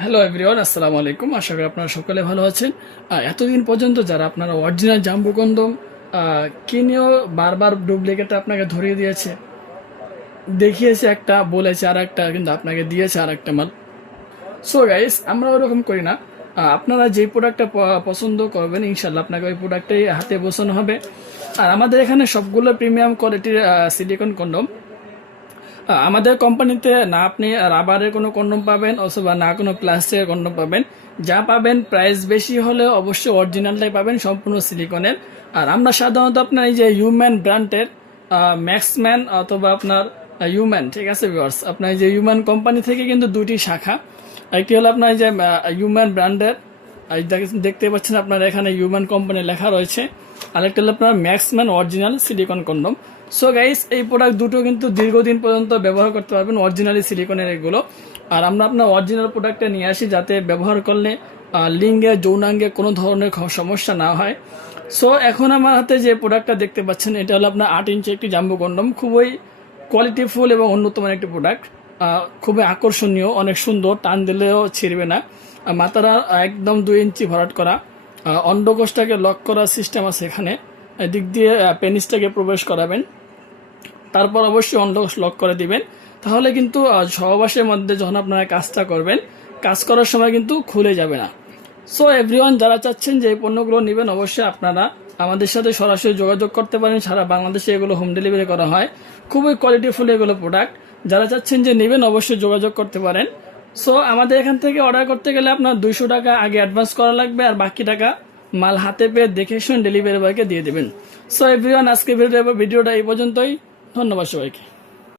Hello everyone, আসসালামু আলাইকুম। আশা করি আপনারা সকলে ভালো আছেন। এতদিন পর্যন্ত যারা আপনারা অরিজিনাল জাম্বু কন্দম কিনেও বারবার ডুপ্লিকেট আপনাকে ধরিয়ে দিয়েছে, দেখিয়েছে একটা, বলেছে আর একটা, কিন্তু আপনাকে দিয়েছে আর একটা মাল। সো গাইস, আমরা ওরকম করি না। আপনারা যে প্রোডাক্টটা পছন্দ করবেন, ইনশাল্লাহ আপনাকে ওই প্রোডাক্টটাই হাতে বসানো হবে। আর আমাদের এখানে সবগুলো প্রিমিয়াম কোয়ালিটির সিলিকন কন্ডম। আমাদের কোম্পানিতে না আপনি রাবারের কোনো কন্ডম পাবেন অথবা না কোনো প্লাস্টিকের কন্ডম পাবেন। যা পাবেন প্রাইস বেশি হলে অবশ্যই অরিজিনালটাই পাবেন, সম্পূর্ণ সিলিকনের। আর আমরা সাধারণত আপনার এই যে হিউম্যান ব্র্যান্ডের ম্যাক্সম্যান অথবা আপনার হিউম্যান, ঠিক আছে ভিউয়ার্স, আপনার এই যে হিউম্যান কোম্পানি থেকে কিন্তু দুটি শাখা। একটি হলো আপনার এই যে হিউম্যান ব্র্যান্ডের, দেখতে পাচ্ছেন আপনার এখানে হিউম্যান কোম্পানি লেখা রয়েছে। আরেকটা হলো আপনার Maxman original silicone condom. So guys, এই প্রোডাক্ট দুটো কিন্তু দীর্ঘদিন পর্যন্ত ব্যবহার করতে পারবেন, অরিজিনালি সিলিকনের এগুলো। আর আমরা আপনার অরিজিনাল প্রোডাক্টটা নিয়ে আসি যাতে ব্যবহার করলে লিঙ্গে যৌনাঙ্গে কোনো ধরনের সমস্যা না হয়। সো এখন আমার হাতে যে প্রোডাক্টটা দেখতে পাচ্ছেন, এটা হলো আপনার 8 ইঞ্চি একটি জাম্বু কন্ডম। খুবই কোয়ালিটিফুল এবং উন্নত মানের একটি প্রোডাক্ট। খুবই আকর্ষণীয়, অনেক সুন্দর, টান দিলেও ছিঁড়বে না। মাথারা একদম 2 ইঞ্চি ভরাট করা। অন্ডকোষটাকে লক করার সিস্টেম আছে এখানে। এদিক দিয়ে পেনিসটাকে প্রবেশ করাবেন, তারপর অবশ্যই অন্ডকোষ লক করে দিবেন। তাহলে কিন্তু সহবাসের মধ্যে যখন আপনারা কাজটা করবেন, কাজ করার সময় কিন্তু খুলে যাবে না। সো এভরিওয়ান, যারা চাচ্ছেন যে এই পণ্যগুলো নেবেন, অবশ্যই আপনারা আমাদের সাথে সরাসরি যোগাযোগ করতে পারেন। সারা বাংলাদেশে এগুলো হোম ডেলিভারি করা হয়। খুবই কোয়ালিটিফুল এগুলো প্রোডাক্ট। যারা চাচ্ছেন যে নেবেন, অবশ্যই যোগাযোগ করতে পারেন। সো আমাদের এখান থেকে অর্ডার করতে গেলে আপনার 200 টাকা আগে অ্যাডভান্স করা লাগবে, আর বাকি টাকা মাল হাতে পেয়ে দেখে শুনে ডেলিভারি বয়কে দিয়ে দেবেন। সো এভরিওয়ান, আজকে ভিডিওটা এই পর্যন্তই। ধন্যবাদ সবাইকে।